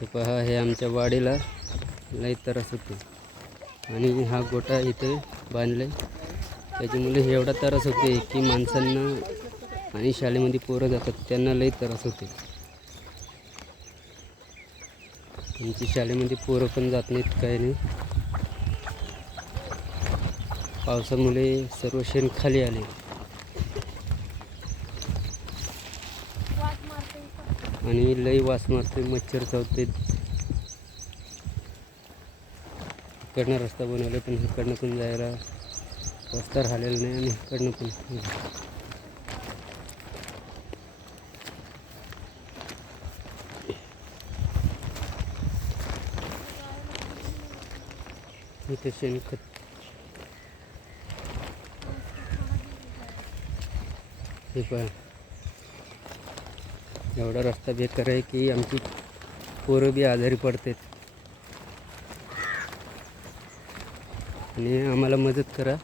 तर पहा हे आमच्या वाडीला लई त्रास होते. आणि हा गोटा इथे बांधले त्याच्यामुळे एवढा त्रास होते की माणसांना आणि शाळेमध्ये पोरं जातात त्यांना लई त्रास होते. आमची शाळेमध्ये पोरं पण जात नाहीत काही नाही. पावसामुळे सर्व शेण खाली आले. आणि लई वास मारते मच्छर चावते इकडनं रस्ता बनवला पण इकडनं पण जायला रस्ता राहिलेला नाही आणि इकडनं पण. इथे शेणखत. हे पण एवढा रस्ता बेकार आहे की आमची पोरं बी आजारी पडतात. आणि आम्हाला मदत करा.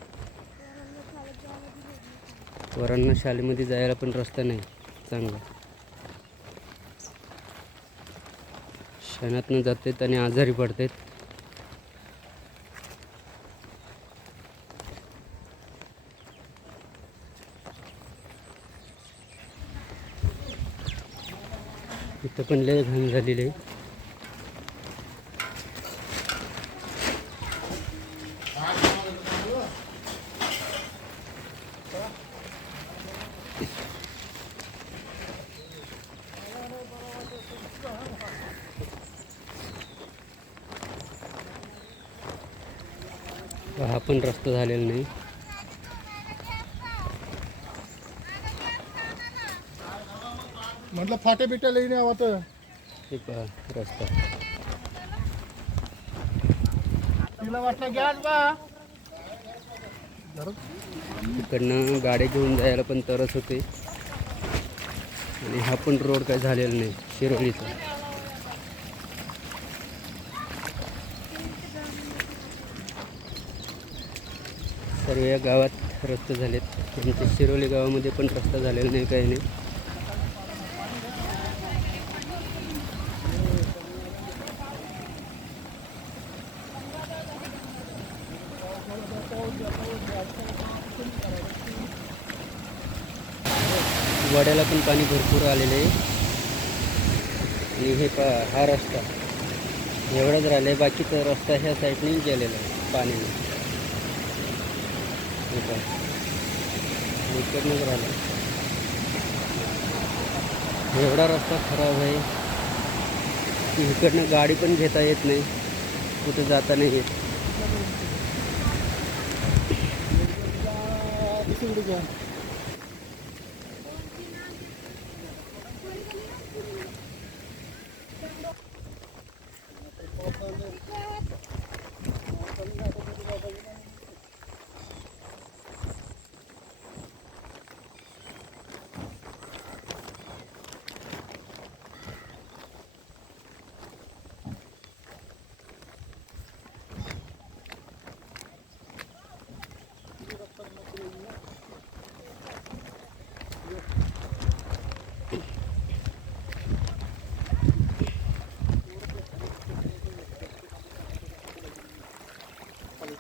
पोरांना शाळेमध्ये जायला पण रस्ता नाही चांगला. शेणातनं जातात आणि आजारी पडतात. इथं पण लय घाण झालेली आहे. हा पण रस्ता झालेला नाही. म्हटलं फाटे बिट्या नाही हवा तर. पहा रस्ता. तिला वाटलं गॅस बा. इकडनं गाड्या घेऊन जायला पण तरच होते. आणि हा पण रोड काय झालेला नाही शिरोलीचा सर्व या गावात रस्ते झालेत. आमच्या शिरोली गावामध्ये पण रस्ता झालेला नाही काही नाही. वाड्याला पण पाणी भरपूर आलेलं आहे. आणि हे पा हा रस्ता. एवढाच राहिला आहे बाकीचा रस्ता ह्या साईडने गेलेला आहे पाण्याने. इकडनंच राहिला एवढा रस्ता खराब आहे. की इकडनं गाडी पण घेता येत नाही. कुठं जाता नाही येत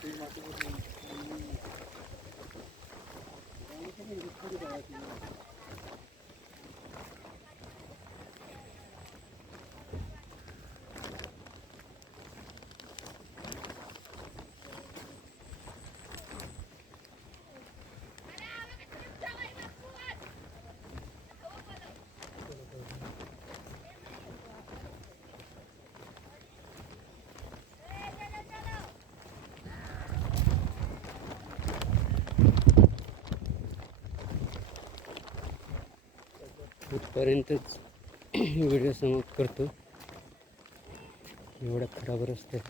이렇게 가야지. इथपर्यंतच व्हिडिओ समाप्त करतो. एवढा खराब रस्ते.